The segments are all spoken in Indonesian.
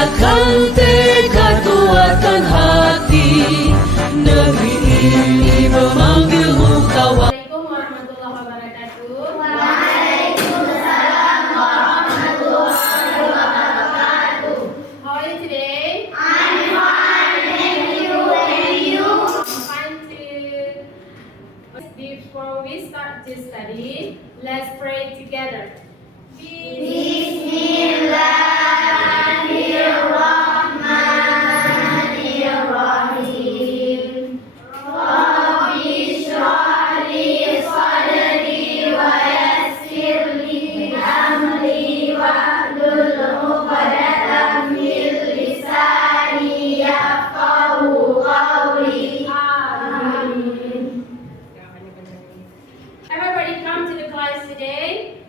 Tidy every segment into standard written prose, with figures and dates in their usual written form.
Nyatakan tekad kuatkan hati, negeri ini memanggilmu kawan. Assalamualaikum warahmatullahi wabarakatuh. Waalaikumsalam warahmatullahi wabarakatuh. How are you today? I'm fine, thank you. And you? I'm fine too. Before we start to study, let's pray together. Bismillahirrahmanirrahim. Rabbi shrah li sadri wa yassir li amri wahlul 'uqdatam min lisani yafqahu qawli. Amin. Everybody come to the class today.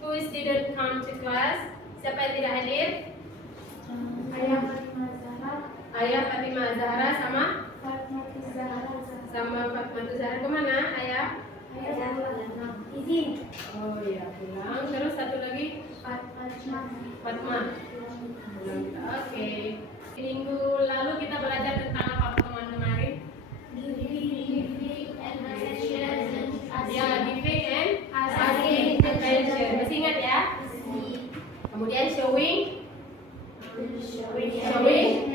Who didn't come to class? Siapa yang tidak hadir? Ayah Fatimah Zahra sama Fatmah Zahra. Kemana ayah? Izin. Oh iya, pulang. Terus satu lagi Fatmah. Oke. Minggu lalu kita belajar tentang apa teman kemarin? Ya, giving and asking attention. Masih ingat ya? Kemudian showing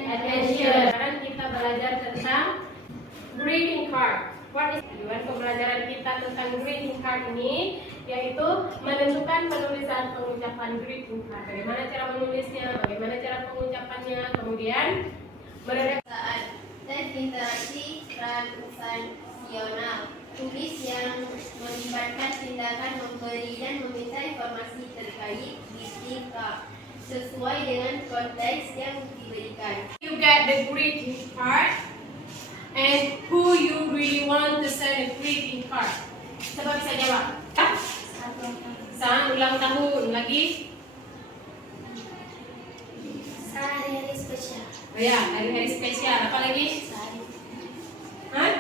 attention. Sekarang kita belajar tentang greeting card. What is tujuan pembelajaran kita tentang greeting card ini? Yaitu menentukan penulisan pengucapan greeting card. Bagaimana cara menulisnya, bagaimana cara pengucapannya, kemudian Saat tes interaksi transaksional, tulis yang melibatkan tindakan memberi dan meminta informasi terkait greeting card sesuai dengan konteks yang diberikan. you get the greeting card and who you really want to send a greeting card. Coba bisa jawab. Sang ulang tahun lagi. Hari spesial. Oh ya, hari-hari spesial. Apa lagi? Hah?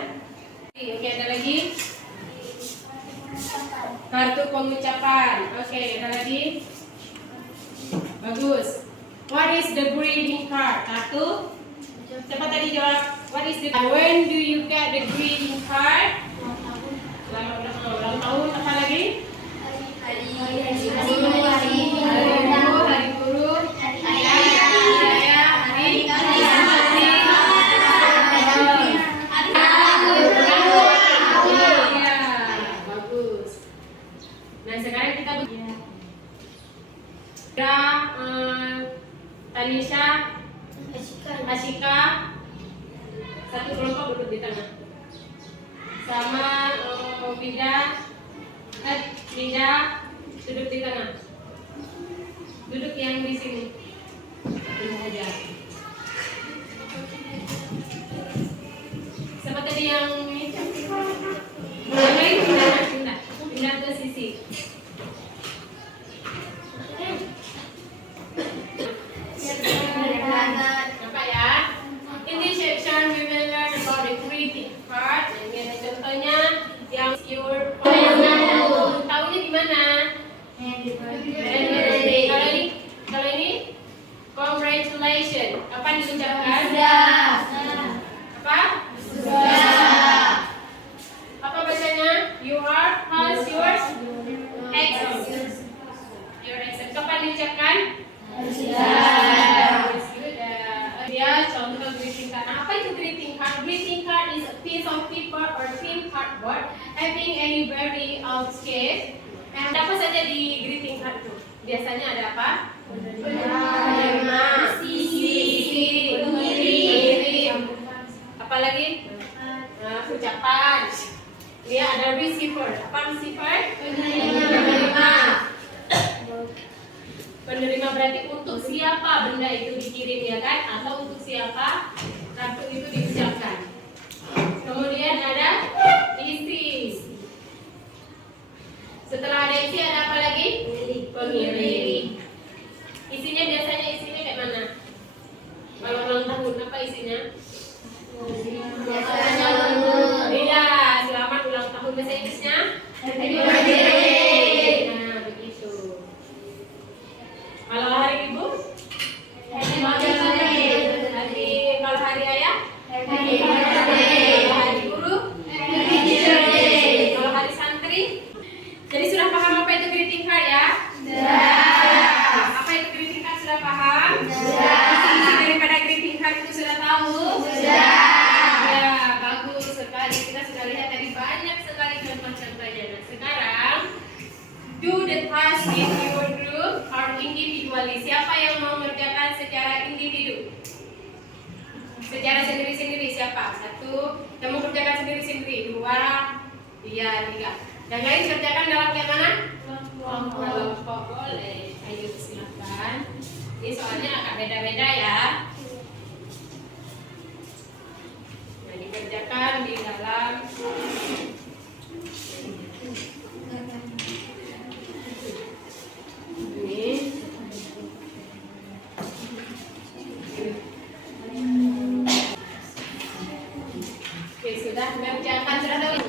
Oke, ada lagi. Kartu pengucapan. Oke, ada lagi. Bagus. What is the greeting card? Kartu. Siapa tadi jawab? What is the when do you get the greeting card? Ulang tahun. Apa lagi? Hari guru. Bagus. Nah, sekarang kita Tanisha, Ashika, satu kelompok duduk di tengah. Sama Vida duduk di tengah. Duduk yang di sini. Ini aja. Siapa tadi yang ini? Pindah ke sisi. Apa ya? In this section we will learn about the greeting card. Ini contohnya yang your tahunya di mana? Kalau ini congratulations. Apa diucapkan? Apa? Apa bacanya? You are how's yours? Excellent. Your excellent. Kapan diucapkan? Dia contoh greeting card. Nah, apa itu greeting card? Greeting card is a piece of paper or thin cardboard having any variety of shape. And apa saja di greeting card itu? Biasanya ada apa? Penerima, sisi, kirim. Apalagi? Ucapan. Dia ada receiver. Apa receiver? Penerima. Penerima berarti untuk siapa benda itu dikirim, ya kan? Atau untuk siapa kartu itu diucapkan. Kemudian ada isi. Setelah ada isi ada apa lagi? Pengirim. Isinya biasanya kayak mana? Kalau ulang tahun apa isinya? Iya, selamat ulang tahun. Bahasa Inggrisnya? Happy birthday. Nah, begitu. Kalau hari Ibu? Happy Mother's Isi daripada greeting card itu sudah tahu? Sudah. Ya, bagus sekali. Kita sudah lihat tadi banyak sekali contoh-contohnya. Nah, sekarang do the task in your group or individually. Siapa yang mau mengerjakan secara individu? Secara sendiri-sendiri siapa? Satu. Yang mau kerjakan sendiri-sendiri. Dua. Iya, tiga. Yang lain kerjakan dalam kayak mana? Kelompok. Boleh. Ayo silakan. Ini soalnya agak beda-beda ya. Nah, dikerjakan di dalam ini. Oke, sudah mengerjakan sudah tahu.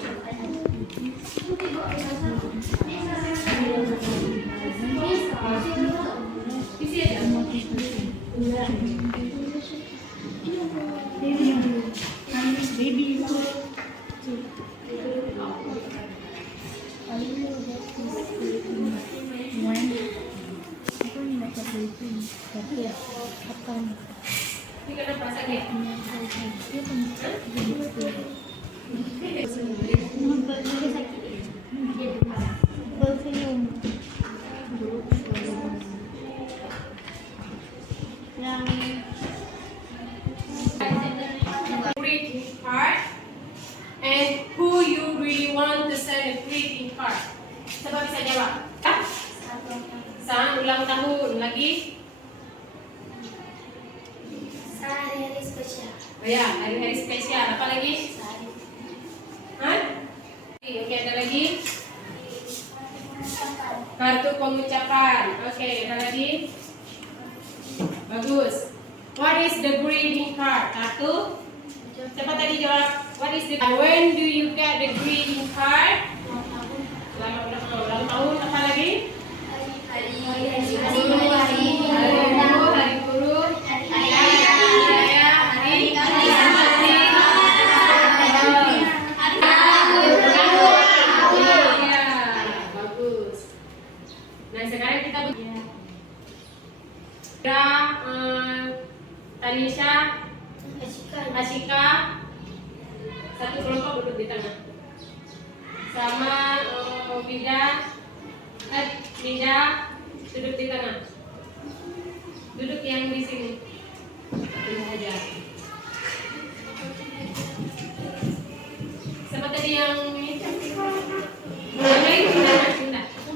Isi aja. Ini kenapa sakit? Greeting card and who you really want to send a greeting card. Siapa bisa jawab? Sang ulang tahun lagi. Hari-hari spesial. Oh ya, hari-hari spesial. Apa lagi? Hah? Oke, ada lagi? Kartu pengucapan. Oke, ada lagi? Bagus. What is the greeting card? Kartu? Siapa tadi jawab? What is the when do you get the greeting card? Selamat ulang tahun. Apa lagi? Hari guru. Nah, sekarang kita Tanisha, Ashika, satu kelompok duduk di tengah. Sama Linda duduk di tengah. Duduk yang di sini. Ini aja. Sama tadi yang ini.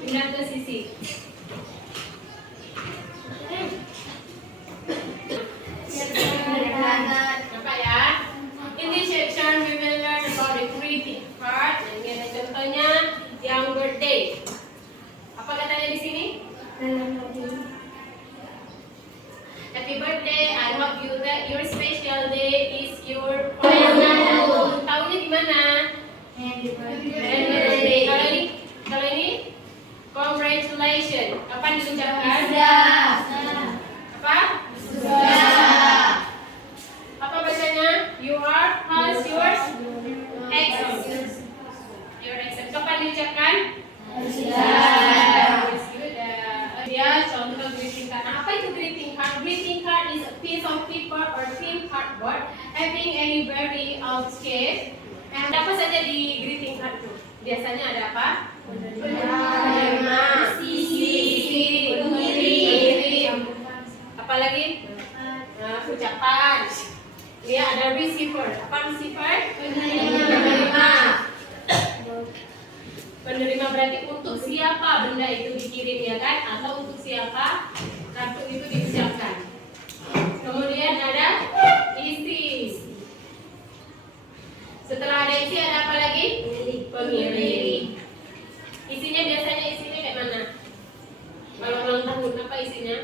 Pindah ke sisi. Apa ya? In this section we will learn about the greeting card. Ini ada contohnya yang birthday. Apa katanya di sini? Happy birthday. I hope you that your special day is your tahun. Tahunnya di mana? Happy birthday. Kalau ini congratulations. Kapan diucapkan? Apa? Apa bacanya? You are how's yours? Excellent. Your excellent. Kapan diucapkan? Ya, contoh greeting card. Apa itu greeting card? Greeting card is a piece of paper or thin cardboard having any very shape. And apa saja di greeting card itu? Biasanya ada apa? Penerima, sisi, pengirim. Apa lagi? Ucapan. Dia ada receiver. Apa receiver? Penerima. Penerima berarti untuk siapa benda itu dikirim ya kan? Atau untuk siapa kartu itu diucapkan. Kemudian ada isi. Setelah ada isi ada apa lagi? Pengirim. Isinya biasanya kayak mana? Kalau ulang tahun apa isinya?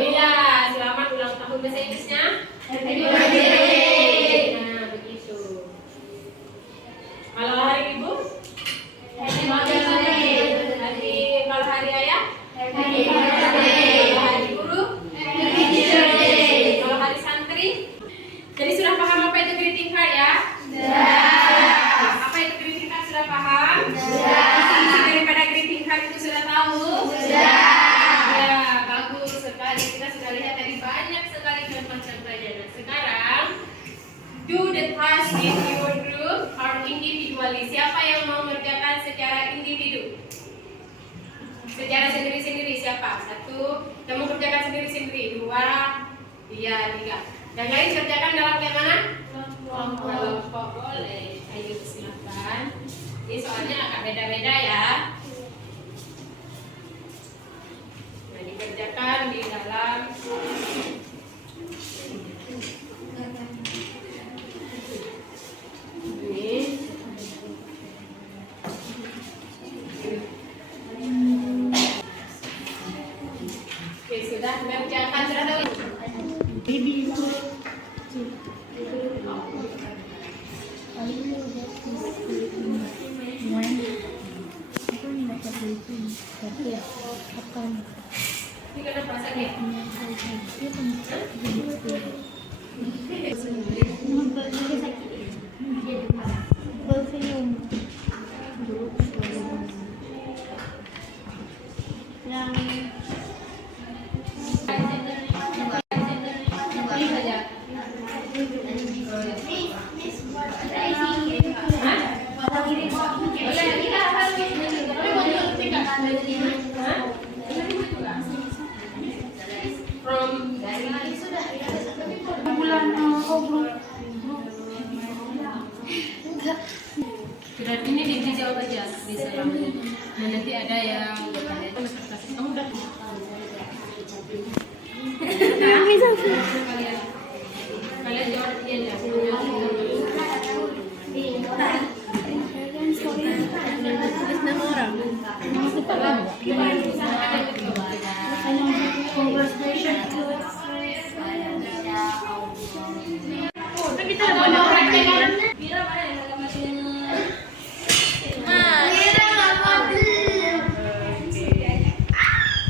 Iya, selamat ulang tahun. Bahasa Inggrisnya? Happy birthday. Nah, begitu. Kalau hari ibu? Happy Mother's Day. Kalau hari ayah? Happy secara sendiri-sendiri. Siapa? 1. Yang mengerjakan sendiri-sendiri. 2, 3. Dan lain kerjakan dalam kayak mana? Kelompok. Boleh. Ayo silakan. Ini soalnya agak beda-beda ya. Nah, dikerjakan di dalam ini. Oke, sudah mengerjakan sudah tahu. Ini kenapa sakit? Ini saja. Sudah ini dijawab aja bisa langsung. Nah, nanti ada yang kamu udah kalian jawab iya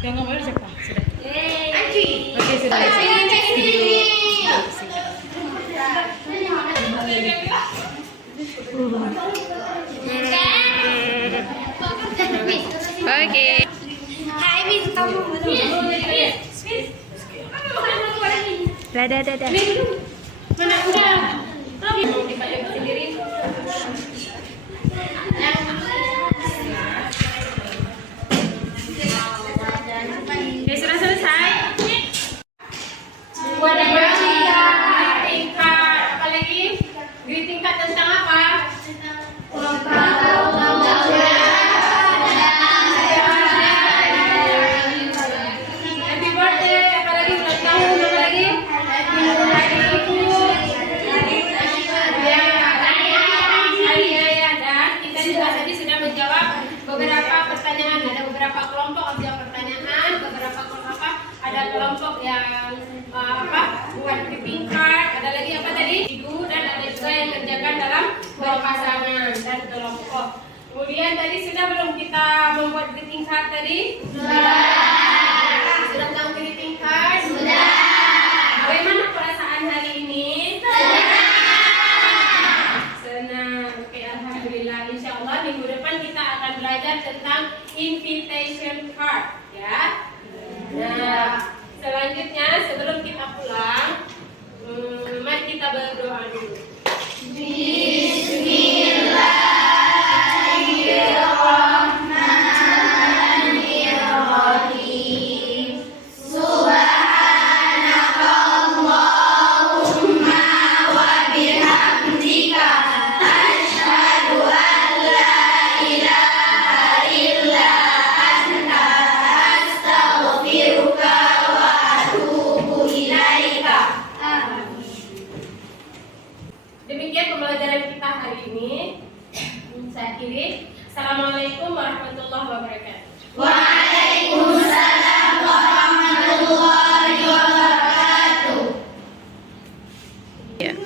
yang ngomong siapa? Sudah. Oke, sudah. Oke. Dadah. Mana udah? Mau dipakai sendiri. Oke, sudah selesai. Buat greeting card. Apa lagi? Greeting card tentang apa? Happy birthday. Apa lagi? Ulang tahun. Apa lagi? Dan kita juga tadi sudah menjawab beberapa pertanyaan. Ada beberapa kelompok menjawab pertanyaan, beberapa kelompok ada kelompok yang buat greeting card, ada lagi apa tadi? Ibu, dan ada juga yang kerjakan dalam berpasangan dan kelompok. Kemudian tadi sudah belum kita membuat greeting card tadi? Sudah tahu greeting card? Sudah. Bagaimana perasaan hari ini? Senang. Oke, alhamdulillah. Insya Allah minggu depan kita akan belajar tentang invitation card, ya. Nah, selanjutnya sebelum kita pulang, mari kita berdoa dulu. Bismillahirrahmanirrahim. Subhanakallahumma wa bihamdika asyhadu an la ilaha illa anta astaghfiruka wa atubu ilaika. Demikian pembelajaran kita hari ini. Saya akhiri. Assalamualaikum warahmatullahi wabarakatuh. Waalaikumsalam warahmatullahi wabarakatuh. Ya.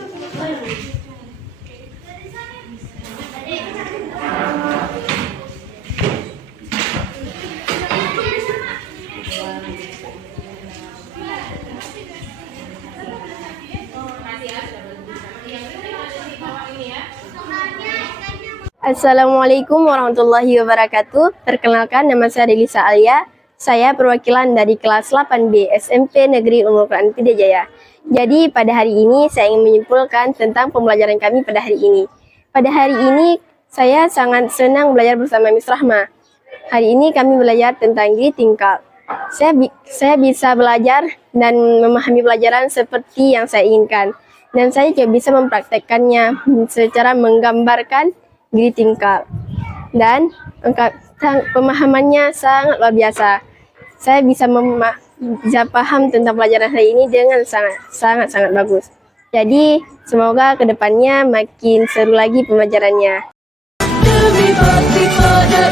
Assalamualaikum warahmatullahi wabarakatuh. Perkenalkan, nama saya Delisa Alia. Saya perwakilan dari kelas 8B SMP Negeri Ummul Quran Pidijaya. Jadi pada hari ini saya ingin menyimpulkan tentang pembelajaran kami pada hari ini. Pada hari ini saya sangat senang belajar bersama Miss Rahma. Hari ini kami belajar tentang greeting card. Saya bisa belajar dan memahami pelajaran seperti yang saya inginkan. Dan saya juga bisa mempraktekkannya secara menggambarkan greeting card. Dan pemahamannya sangat luar biasa. Saya bisa paham tentang pelajaran hari ini dengan sangat bagus. Jadi semoga kedepannya makin seru lagi pembelajarannya. Demi bakti pada